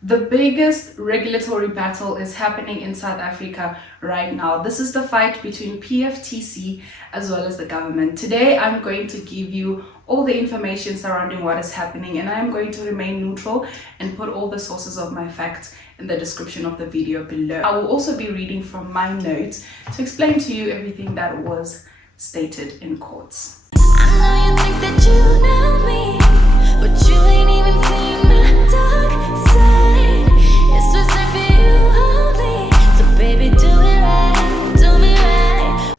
The biggest regulatory battle is happening in South Africa right now. This is the fight between PFTC as well as the government. Today, I'm going to give you all the information surrounding what is happening, and I'm going to remain neutral and put all the sources of my facts in the description of the video below. I will also be reading from my notes to explain to you everything that was stated in courts. I know you think that you know me, but you ain't even seen my dark side. It's reserved for you only, so baby, do it right, do me right.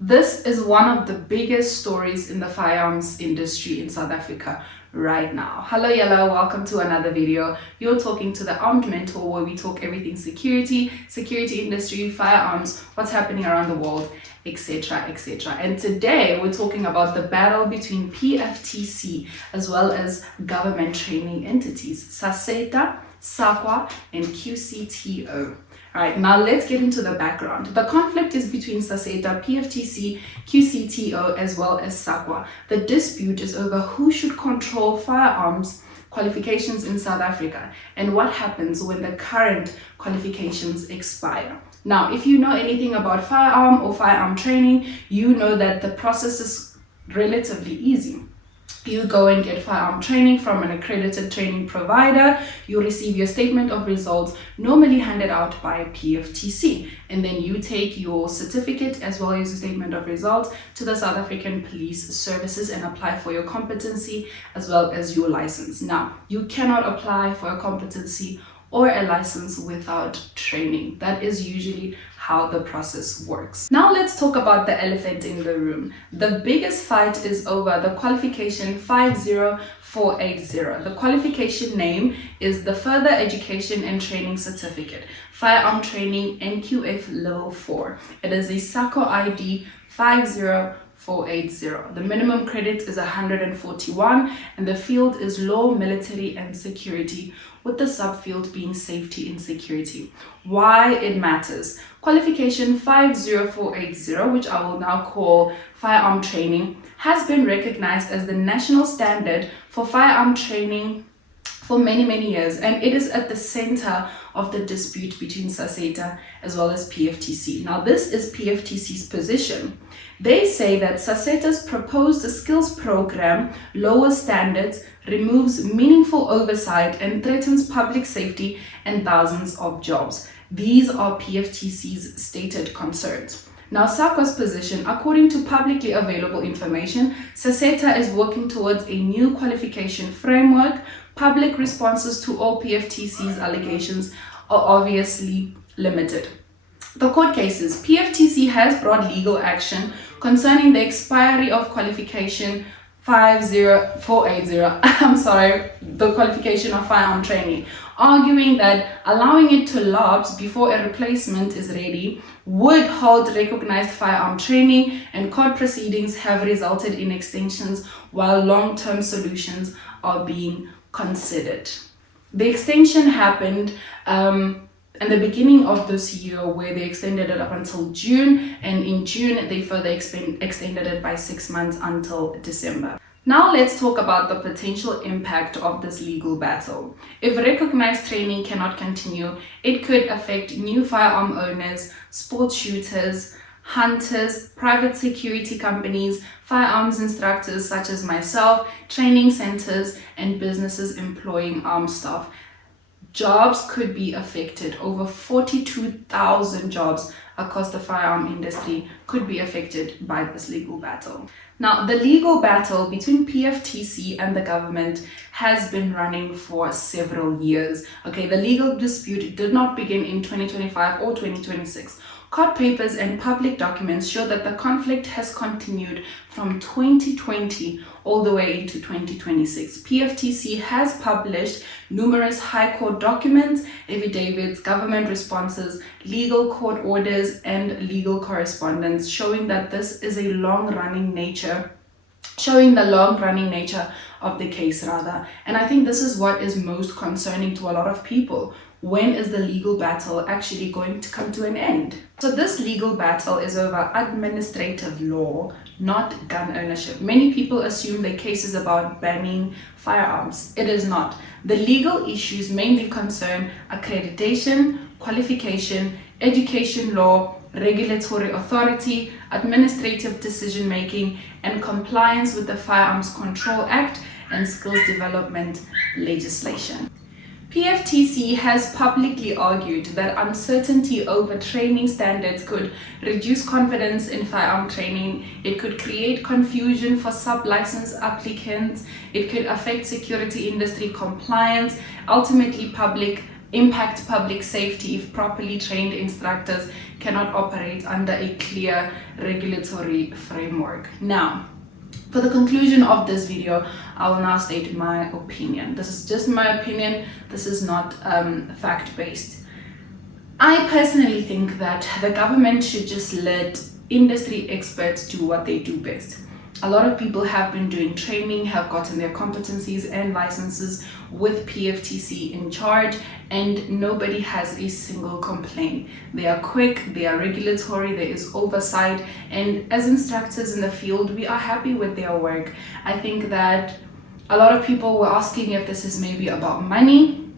This is one of the biggest stories in the firearms industry in South Africa right now. Hello yellow, welcome to another video. You're talking to the Armed Mentor, where we talk everything security industry, firearms, what's happening around the world, etc, etc. And today we're talking about the battle between PFTC as well as government training entities, SASSETA, SAQA, and QCTO. Alright, now let's get into the background. The conflict is between SASSETA, PFTC, QCTO, as well as SAQA. The dispute is over who should control firearms qualifications in South Africa and what happens when the current qualifications expire. Now, if you know anything about firearm or firearm training, you know that the process is relatively easy. You go and get firearm training from an accredited training provider. You receive your statement of results, normally handed out by PFTC, and then you take your certificate as well as your statement of results to the South African Police Services and apply for your competency as well as your license. Now, you cannot apply for a competency or a license without training. That is usually how the process works. Now let's talk about the elephant in the room. The biggest fight is over the qualification 50480. The qualification name is the Further Education and Training Certificate, Firearm Training NQF Level 4. It is a SAQA ID 50480. The minimum credit is 141 and the field is law, military and security, with the subfield being safety and security. Why it matters. Qualification 50480, which I will now call firearm training, has been recognized as the national standard for firearm training for many years, and it is at the center of the dispute between SASSETA as well as PFTC. Now, this is PFTC's position. They say that SASSETA's proposed skills program lowers standards, removes meaningful oversight, and threatens public safety and thousands of jobs. These are PFTC's stated concerns. Now, SAQA's position, according to publicly available information, SASSETA is working towards a new qualification framework. Public responses to all PFTC's allegations are obviously limited. The court cases. PFTC has brought legal action concerning the expiry of qualification 50480, the qualification of firearm training, arguing that allowing it to lapse before a replacement is ready would halt recognized firearm training, and court proceedings have resulted in extensions while long-term solutions are being considered. The extension happened in the beginning of this year, where they extended it up until June, and in June they further extended it by 6 months until December. Now let's talk about the potential impact of this legal battle. If recognized training cannot continue, it could affect new firearm owners, sports shooters, hunters, private security companies, firearms instructors such as myself, training centers, and businesses employing armed staff. Jobs could be affected. Over 42,000 jobs across the firearm industry could be affected by this legal battle. Now, the legal battle between PFTC and the government has been running for several years. Okay, the legal dispute did not begin in 2025 or 2026. Court papers and public documents show that the conflict has continued from 2020 all the way into 2026. PFTC has published numerous high court documents, affidavits, government responses, legal court orders, and legal correspondence showing that this is a long-running nature of the case rather. And I think this is what is most concerning to a lot of people. When is the legal battle actually going to come to an end? So this legal battle is over administrative law, not gun ownership. Many people assume the case is about banning firearms. It is not. The legal issues mainly concern accreditation, qualification, education law, regulatory authority, administrative decision making, and compliance with the Firearms Control Act and skills development legislation. PFTC has publicly argued that uncertainty over training standards could reduce confidence in firearm training, it could create confusion for sub-license applicants, it could affect security industry compliance, ultimately impact public safety if properly trained instructors cannot operate under a clear regulatory framework. Now, for the conclusion of this video, I will now state my opinion. This is just my opinion. This is not fact-based. I personally think that the government should just let industry experts do what they do best. A lot of people have been doing training, have gotten their competencies and licenses with PFTC in charge, and nobody has a single complaint. They are quick, they are regulatory, there is oversight, and as instructors in the field, we are happy with their work. I think that a lot of people were asking if this is maybe about money.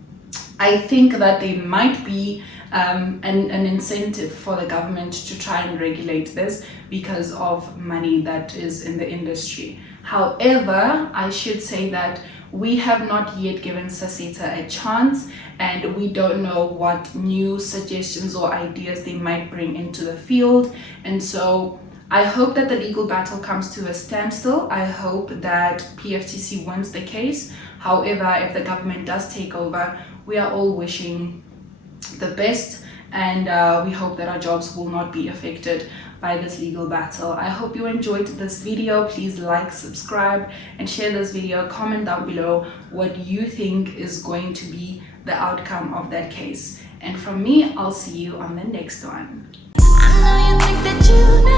I think that there might be an incentive for the government to try and regulate this because of money that is in the industry. However, I should say that we have not yet given SASSETA a chance, and we don't know what new suggestions or ideas they might bring into the field. And so I hope that the legal battle comes to a standstill. I hope that PFTC wins the case. However, if the government does take over, we are all wishing the best, and we hope that our jobs will not be affected by this legal battle. I hope you enjoyed this video. Please like, subscribe, and share this video. Comment down below what you think is going to be the outcome of that case. And from me, I'll see you on the next one. I know you think that you know